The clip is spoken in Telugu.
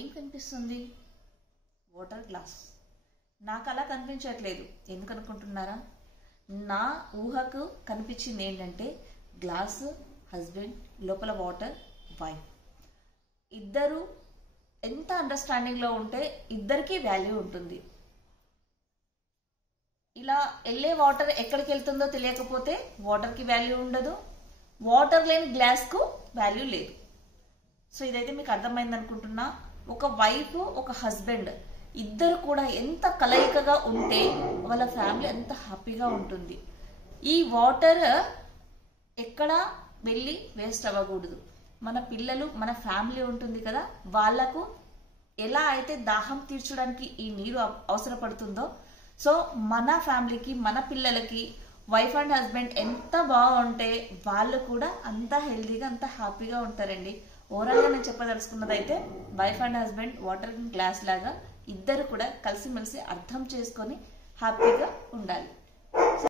ఏం కనిపిస్తుంది? Water glass. నాకు అలా కనిపించట్లేదు. ఎందుకు అనుకుంటున్నారా? నా ఊహకు కనిపించింది ఏంటంటే గ్లాసు, హస్బెండ్, లోపల వాటర్, వైఫ్. ఇద్దరు ఎంత అండర్స్టాండింగ్లో ఉంటే ఇద్దరికీ వాల్యూ ఉంటుంది. ఇలా వెళ్ళే వాటర్ ఎక్కడికి వెళ్తుందో తెలియకపోతే వాటర్కి వాల్యూ ఉండదు, వాటర్ లేని గ్లాస్కు వాల్యూ లేదు. సో ఇదైతే మీకు అర్థమైంది అనుకుంటున్నా. ఒక వైఫ్, ఒక హస్బెండ్ ఇద్దరు కూడా ఎంత కలయికగా ఉంటే వాళ్ళ ఫ్యామిలీ ఎంత హ్యాపీగా ఉంటుంది. ఈ వాటర్ ఎక్కడ వెళ్ళి వేస్ట్ అవ్వకూడదు. మన పిల్లలు, మన ఫ్యామిలీ ఉంటుంది కదా, వాళ్లకు ఎలా అయితే దాహం తీర్చడానికి ఈ నీరు అవసరపడుతుందో, సో మన ఫ్యామిలీకి, మన పిల్లలకి వైఫ్ అండ్ హస్బెండ్ ఎంత బాగుంటే వాళ్ళు కూడా అంత హెల్తీగా, అంత హ్యాపీగా ఉంటారండి. ఓవరాల్గా నేను చెప్పదలుచుకున్నది అయితే wife and husband water glass లాగా ఇద్దరు కూడా కలిసిమెలిసి అర్థం చేసుకొని హ్యాపీగా ఉండాలి.